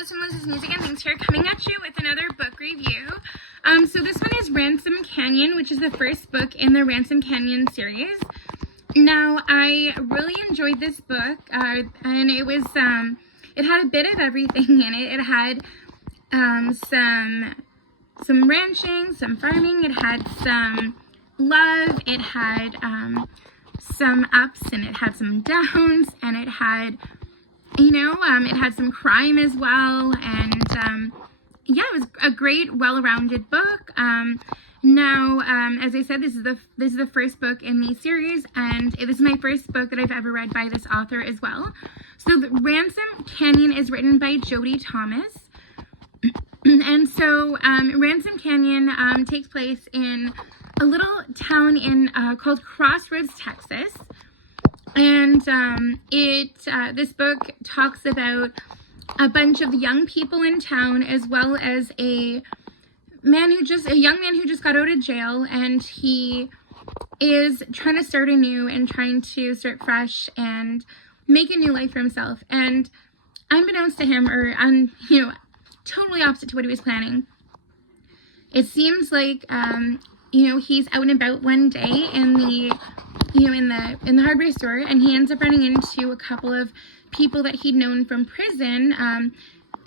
This is Music and Things here, coming at you with another book review. So this one is Ransom Canyon, which is the first book in the Ransom Canyon series. Now, I really enjoyed this book, and it was, it had a bit of everything in it. It had some ranching, some farming, it had some love, it had some ups, and it had some downs, and it had, it had some crime as well, and yeah, it was a great, well-rounded book. Now, as I said, this is the first book in the series, and this is my first book that I've ever read by this author as well. So, the Ransom Canyon is written by Jodi Thomas, and so Ransom Canyon takes place in a little town in called Crossroads, Texas. And this book talks about a bunch of young people in town, as well as a young man who just got out of jail, and he is trying to start anew and trying to start fresh and make a new life for himself. And unbeknownst to him, or totally opposite to what he was planning, it seems like he's out and about one day in the in the hardware store, and he ends up running into a couple of people that he'd known from prison,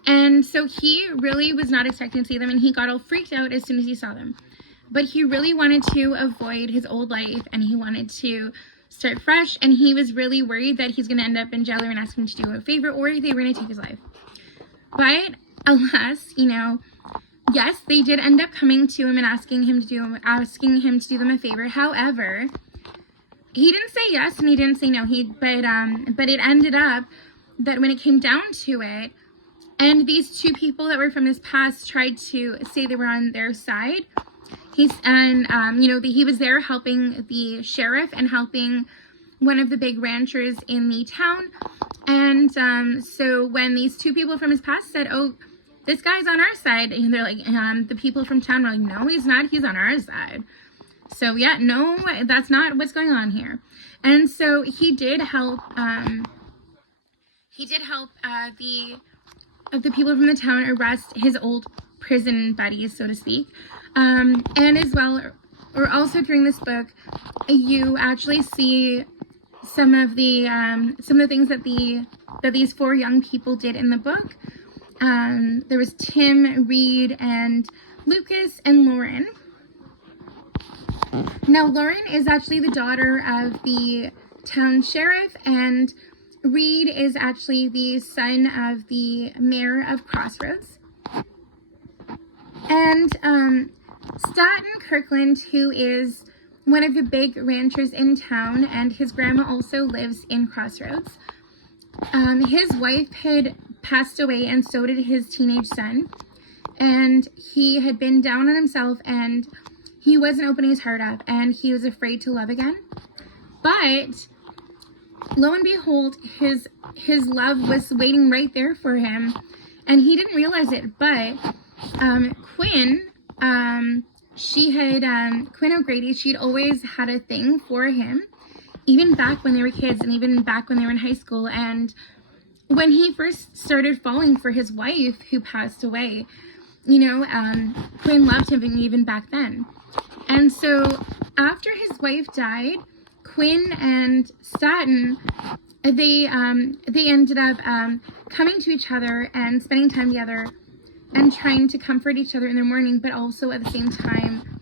and so he really was not expecting to see them, and he got all freaked out as soon as he saw them. But he really wanted to avoid his old life, and he wanted to start fresh, and he was really worried that he's going to end up in jail or ask him to do a favor, or they were going to take his life. But alas, yes, they did end up coming to him and asking him to do them a favor. However, he didn't say yes and he didn't say no. But it ended up that when it came down to it, and these two people that were from his past tried to say they were on their side. He was there helping the sheriff and helping one of the big ranchers in the town. And so when these two people from his past said, "Oh, this guy's on our side," and they're like, the people from town were like, "No, he's not. He's on our side." So yeah, no, that's not what's going on here. And so he did help. The people from the town arrest his old prison buddies, so to speak. And as well, or also during this book, you actually see some of the things that these four young people did in the book. There was Tim, Reed, and Lucas, and Lauren. Now, Lauren is actually the daughter of the town sheriff, and Reed is actually the son of the mayor of Crossroads. And Staten Kirkland, who is one of the big ranchers in town, and his grandma also lives in Crossroads. His wife had passed away, and so did his teenage son, and he had been down on himself, and he wasn't opening his heart up, and he was afraid to love again. But lo and behold, his love was waiting right there for him, and he didn't realize it. But Quinn, Quinn O'Grady, she'd always had a thing for him, even back when they were kids, and even back when they were in high school. And when he first started falling for his wife, who passed away, Quinn loved him even back then. And so after his wife died, Quinn and Staten, they ended up coming to each other and spending time together and trying to comfort each other in their mourning, but also at the same time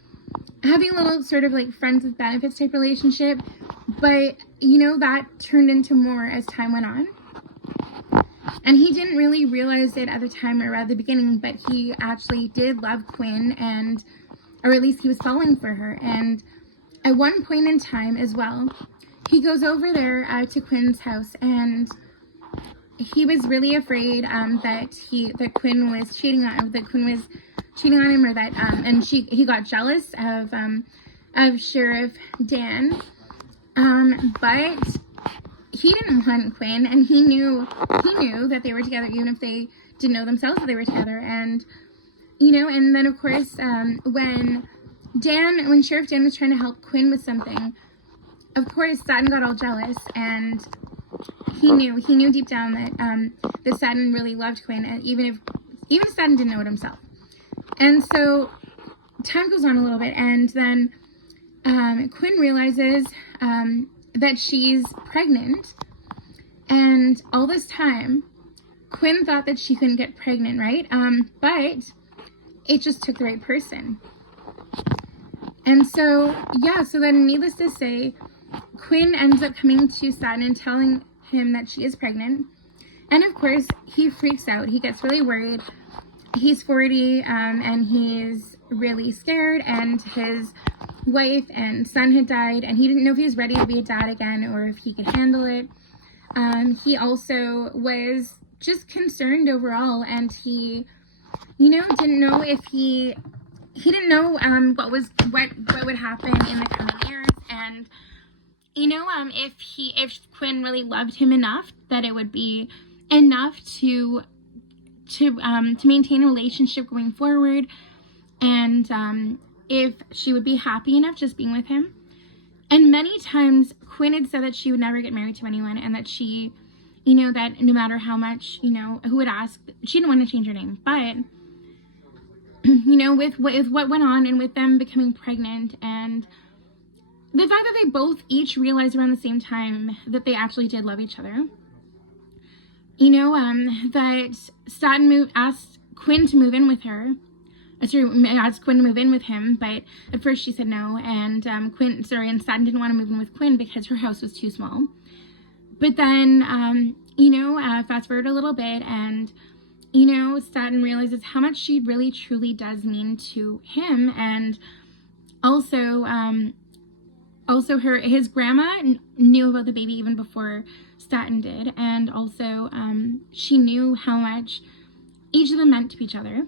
having a little sort of like friends with benefits type relationship. But that turned into more as time went on. And he didn't really realize it at the time or at the beginning, but he actually did love Quinn, or at least he was falling for her. And at one point in time as well, he goes over there to Quinn's house, and he was really afraid that Quinn was cheating on him, or that and he got jealous of Sheriff Dan, but he didn't want Quinn, and he knew that they were together, even if they didn't know themselves that they were together. And and then of course when Sheriff Dan was trying to help Quinn with something, of course Staten got all jealous, and he knew deep down that Staten really loved Quinn, and even if Staten didn't know it himself. And so time goes on a little bit, and then Quinn realizes that she's pregnant, and all this time Quinn thought that she couldn't get pregnant, right? But it just took the right person. And so, yeah, so then needless to say, Quinn ends up coming to Staten and telling him that she is pregnant. And of course, he freaks out. He gets really worried. He's 40, and he's really scared, and his wife and son had died, and he didn't know if he was ready to be a dad again or if he could handle it. He also was just concerned overall, and he, didn't know if he didn't know what would happen in the coming years, and if Quinn really loved him enough that it would be enough to maintain a relationship going forward, and if she would be happy enough just being with him. And many times Quinn had said that she would never get married to anyone, and that she, that no matter how much, who would ask, she didn't want to change her name. But, with what went on, and with them becoming pregnant, and the fact that they both each realized around the same time that they actually did love each other, that Staten asked Quinn to move in with her. Asked Quinn to move in with him, but at first she said no, and Staten didn't want to move in with Quinn because her house was too small. But then, fast forward a little bit, and, Staten realizes how much she really truly does mean to him, and also his grandma knew about the baby even before Staten did, and also she knew how much each of them meant to each other.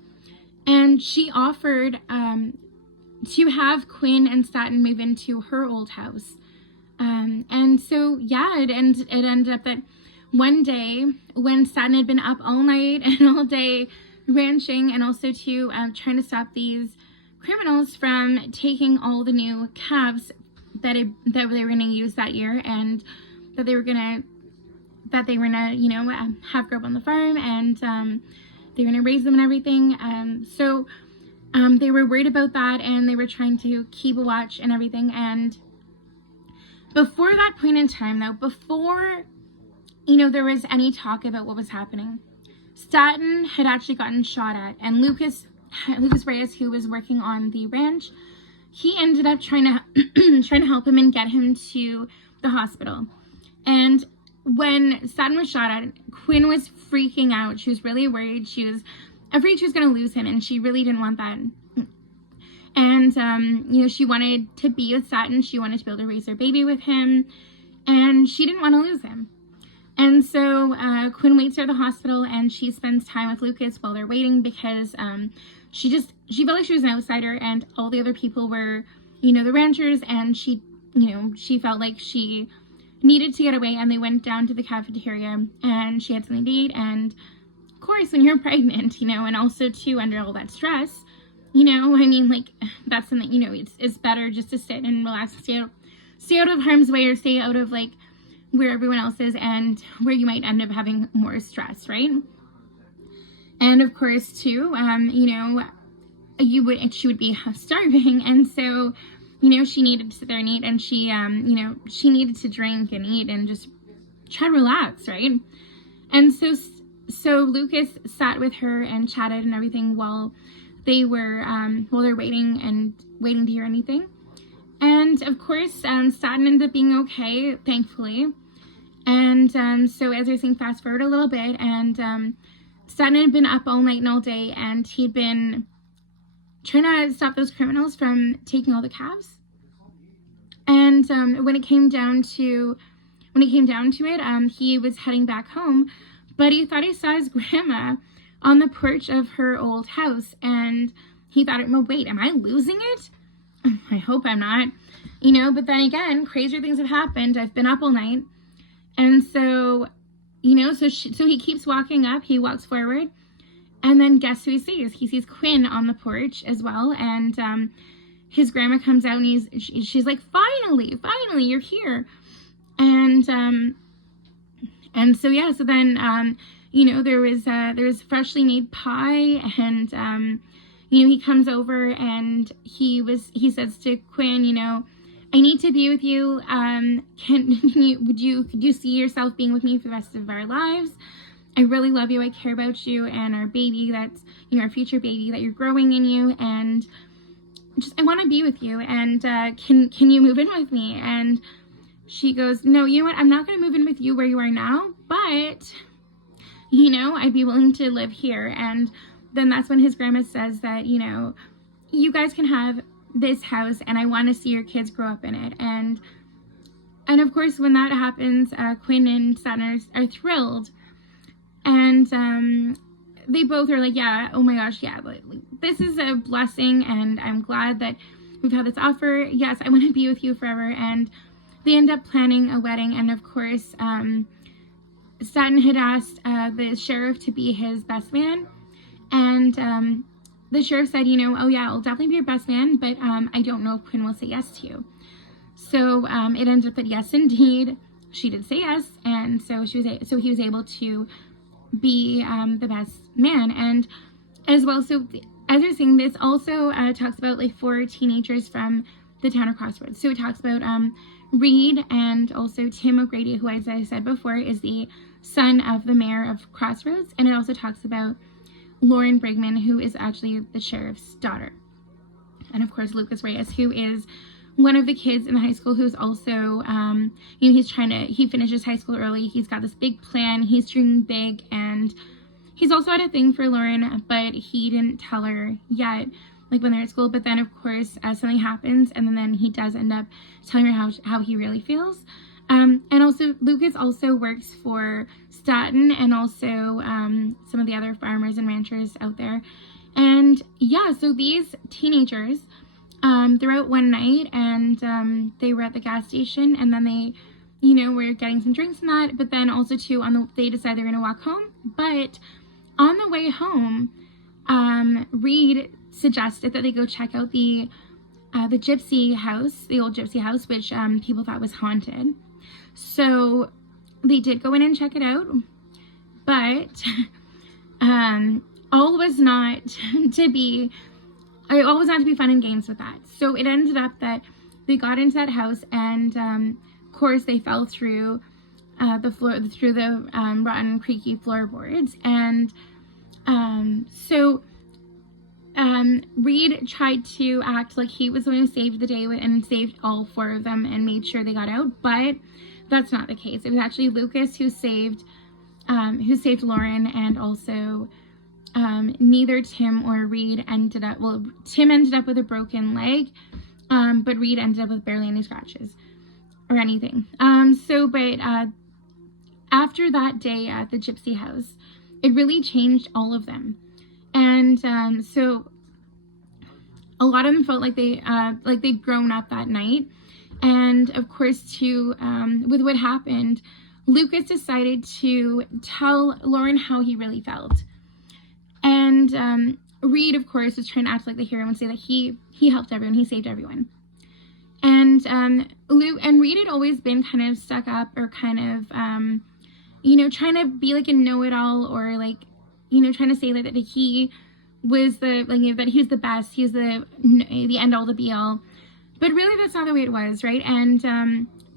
And she offered to have Quinn and Staten move into her old house. And so, yeah, it ended up that one day when Staten had been up all night and all day ranching, and also trying to stop these criminals from taking all the new calves that they were going to use that year, and that they were gonna have grow up on the farm, and they were going to raise them and everything. So they were worried about that, and they were trying to keep a watch and everything. And before that point in time, though, before, there was any talk about what was happening, Staten had actually gotten shot at. And Lucas Reyes, who was working on the ranch, he ended up trying to help him and get him to the hospital. And when Staten was shot at, Quinn was freaking out. She was really worried. She was afraid she was going to lose him, and she really didn't want that. And, she wanted to be with Staten. She wanted to be able to raise her baby with him, and she didn't want to lose him. And so Quinn waits her at the hospital, and she spends time with Lucas while they're waiting, because she felt like she was an outsider, and all the other people were, the ranchers, and she felt like she needed to get away. And they went down to the cafeteria, and she had something to eat. And of course, when you're pregnant, and also too under all that stress, that's something, it's better just to sit and relax, stay out of harm's way, or stay out of where everyone else is, and where you might end up having more stress, right? And of course too, she would be starving, and so she needed to sit there and eat, and she needed to drink and eat and just try to relax, right? And so Lucas sat with her and chatted and everything while they're waiting to hear anything. And of course, Staten ended up being okay, thankfully. And so as I was saying, fast forward a little bit, and Staten had been up all night and all day, and he'd been trying to stop those criminals from taking all the calves. And when it came down to it, he was heading back home, but he thought he saw his grandma on the porch of her old house, and he thought, well, wait, am I losing it? I hope I'm not, but then again, crazier things have happened. I've been up all night. And so, so he keeps walking up, he walks forward, and then guess who he sees? He sees Quinn on the porch as well, and his grandma comes out, and she's like, finally, you're here. And And so, yeah, so then, there was freshly made pie, and, he comes over and he says to Quinn, I need to be with you. Could you see yourself being with me for the rest of our lives? I really love you. I care about you and our baby that's, our future baby that you're growing in you. And I want to be with you. And can you move in with me? And she goes, no, you know what? I'm not going to move in with you where you are now, but, I'd be willing to live here. And then that's when his grandma says that, you guys can have this house and I want to see your kids grow up in it. And of course, when that happens, Quinn and Saturn are thrilled. And they both are like, yeah, oh my gosh, yeah, this is a blessing and I'm glad that we've had this offer. Yes, I want to be with you forever. And they end up planning a wedding. And of course, Saturn had asked the sheriff to be his best man. And the sheriff said, oh yeah, I'll definitely be your best man, but I don't know if Quinn will say yes to you. So it ended up that yes, indeed, she did say yes, and so he was able to be the best man. And as well, so as you're saying, this also talks about like 4 teenagers from the town of Crossroads. So it talks about Reed and also Tim O'Grady, who, as I said before, is the son of the mayor of Crossroads, and it also talks about Lauren Brigman, who is actually the sheriff's daughter. And of course, Lucas Reyes, who is one of the kids in the high school who's also, he finishes high school early. He's got this big plan. He's dreaming big, and he's also had a thing for Lauren, but he didn't tell her yet, like when they're at school. But then, of course, something happens, and then he does end up telling her how he really feels. And also, Lucas also works for Staten and also some of the other farmers and ranchers out there. And yeah, so these teenagers, they're out one night and they were at the gas station, and then they, were getting some drinks and that. But then also too, they decided they're going to walk home. But on the way home, Reed suggested that they go check out the gypsy house, the old gypsy house, which people thought was haunted. So they did go in and check it out, but all was not to be fun and games with that. So it ended up that they got into that house, and of course they fell through the rotten, creaky floorboards. And so Reed tried to act like he was the one who saved the day and saved all 4 of them and made sure they got out, but that's not the case. It was actually Lucas who saved Lauren, and also neither Tim or Reed ended up, Tim ended up with a broken leg, but Reed ended up with barely any scratches or anything. But after that day at the gypsy house, it really changed all of them. And so a lot of them felt like they'd grown up that night. And of course, too, with what happened, Lucas decided to tell Lauren how he really felt. And Reed, of course, was trying to act like the hero and say that he helped everyone, he saved everyone. And Reed had always been kind of stuck up, or kind of, trying to be like a know-it-all, or like, trying to say that he was that he was the best, he was the end-all, the be-all. But really, that's not the way it was, right? And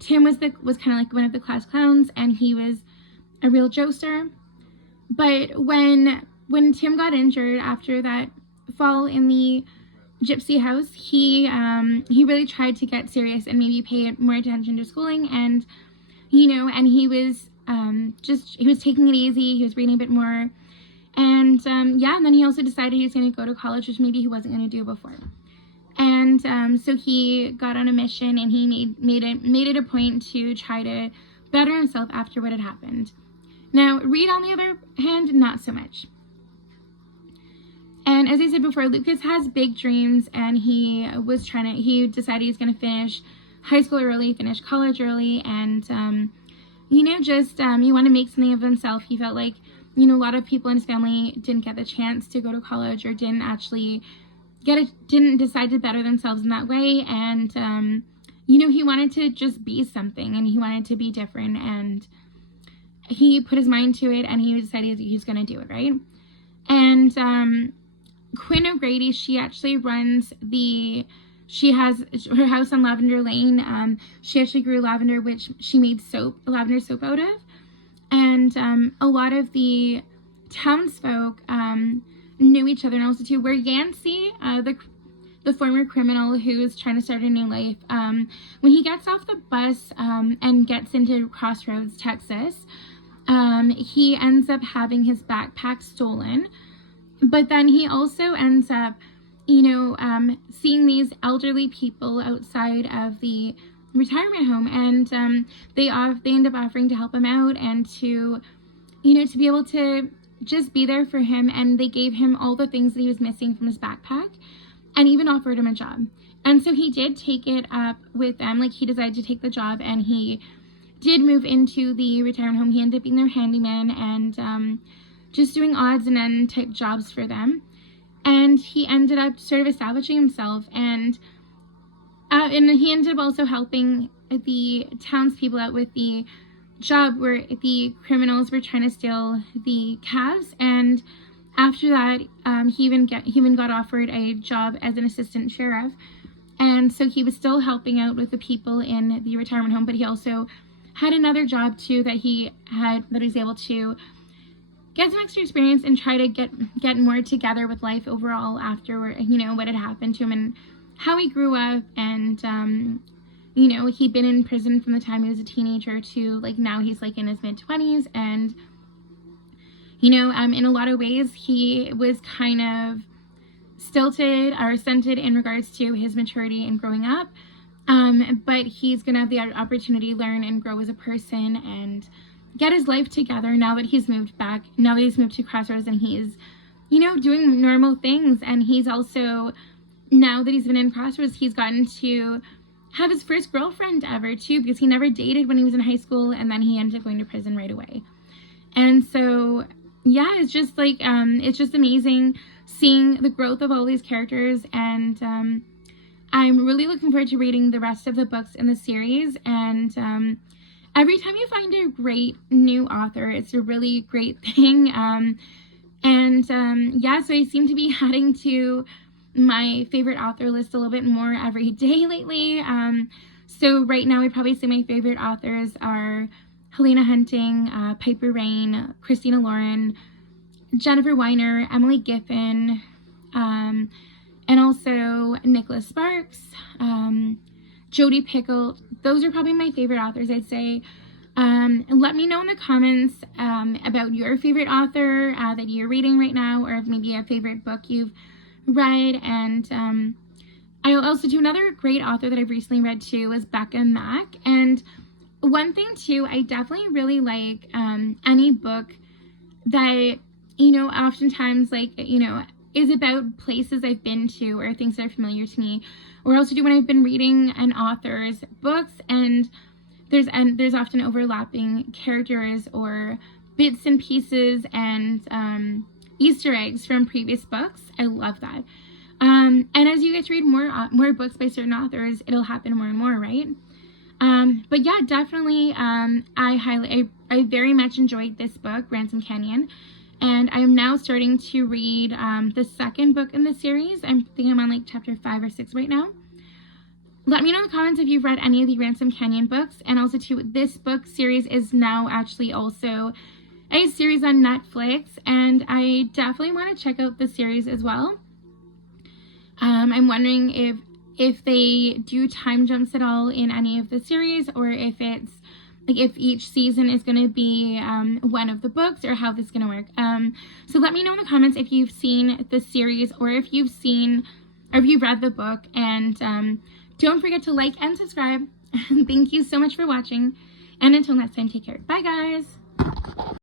Tim was kind of like one of the class clowns, and he was a real jokester. But when Tim got injured after that fall in the gypsy house, he really tried to get serious and maybe pay more attention to schooling, and and he was he was taking it easy. He was reading a bit more, and and then he also decided he was going to go to college, which maybe he wasn't going to do before. And so he got on a mission, and he made it a point to try to better himself after what had happened. Now, Reed, on the other hand, not so much. And as I said before, Lucas has big dreams, and he decided he was going to finish high school early, finish college early, and he want to make something of himself. He felt like, a lot of people in his family didn't get the chance to go to college, or didn't decide to better themselves in that way. And, he wanted to just be something, and he wanted to be different. he put his mind to it, and he decided he's going to do it, right? And Quinn O'Grady, she actually runs she has her house on Lavender Lane. She actually grew lavender, which she made lavender soap out of. And a lot of the townsfolk knew each other, and also too, where Yancey, the former criminal who is trying to start a new life, when he gets off the bus and gets into Crossroads, Texas, he ends up having his backpack stolen. But then he also ends up, seeing these elderly people outside of the retirement home, and they end up offering to help him out and to be able to just be there for him. And they gave him all the things that he was missing from his backpack, and even offered him a job. And so he did take it up with them. Like, he decided to take the job, and he did move into the retirement home. He ended up being their handyman, and just doing odds and end type jobs for them. And he ended up sort of establishing himself, and he ended up also helping the townspeople out with the job where the criminals were trying to steal the calves. And after that, he even got offered a job as an assistant sheriff. And so he was still helping out with the people in the retirement home, but he also had another job too that he was able to get some extra experience and try to get more together with life overall after what had happened to him and how he grew up. And he'd been in prison from the time he was a teenager to like now he's like in his mid-20s. And in a lot of ways he was kind of stunted in regards to his maturity and growing up, but he's gonna have the opportunity to learn and grow as a person and get his life together now that he's moved to Crossroads, and he's doing normal things. And he's also, now that he's been in Crossroads, he's gotten to have his first girlfriend ever too, because he never dated when he was in high school, and then he ended up going to prison right away. And so yeah, it's just like it's just amazing seeing the growth of all these characters. And I'm really looking forward to reading the rest of the books in the series. And every time you find a great new author, it's a really great thing. Yeah, so I seem to be adding to my favorite author list a little bit more every day lately. So right now I'd probably say my favorite authors are Helena Hunting, Piper Rain, Christina Lauren, Jennifer Weiner, Emily Giffin, and also Nicholas Sparks, Jodi Picoult. Those are probably my favorite authors, I'd say. Let me know in the comments about your favorite author that you're reading right now, or maybe a favorite book you've read. And I'll also do another great author that I've recently read too is Becca Mack. And one thing too, I definitely really like any book that, oftentimes is about places I've been to or things that are familiar to me. Or also do when I've been reading an author's books and there's often overlapping characters or bits and pieces and Easter eggs from previous books. I love that. And as you get to read more books by certain authors, it'll happen more and more, right? But yeah, definitely, I very much enjoyed this book, Ransom Canyon, and I'm now starting to read the second book in the series. I think I'm on like chapter 5 or 6 right now. Let me know in the comments if you've read any of the Ransom Canyon books, and also too, this book series is now actually also a series on Netflix, and I definitely want to check out the series as well. I'm wondering if they do time jumps at all in any of the series, or if it's like if each season is going to be one of the books, or how this is going to work. So let me know in the comments if you've seen the series, or if you've read the book. And don't forget to like and subscribe. Thank you so much for watching, and until next time, take care. Bye guys.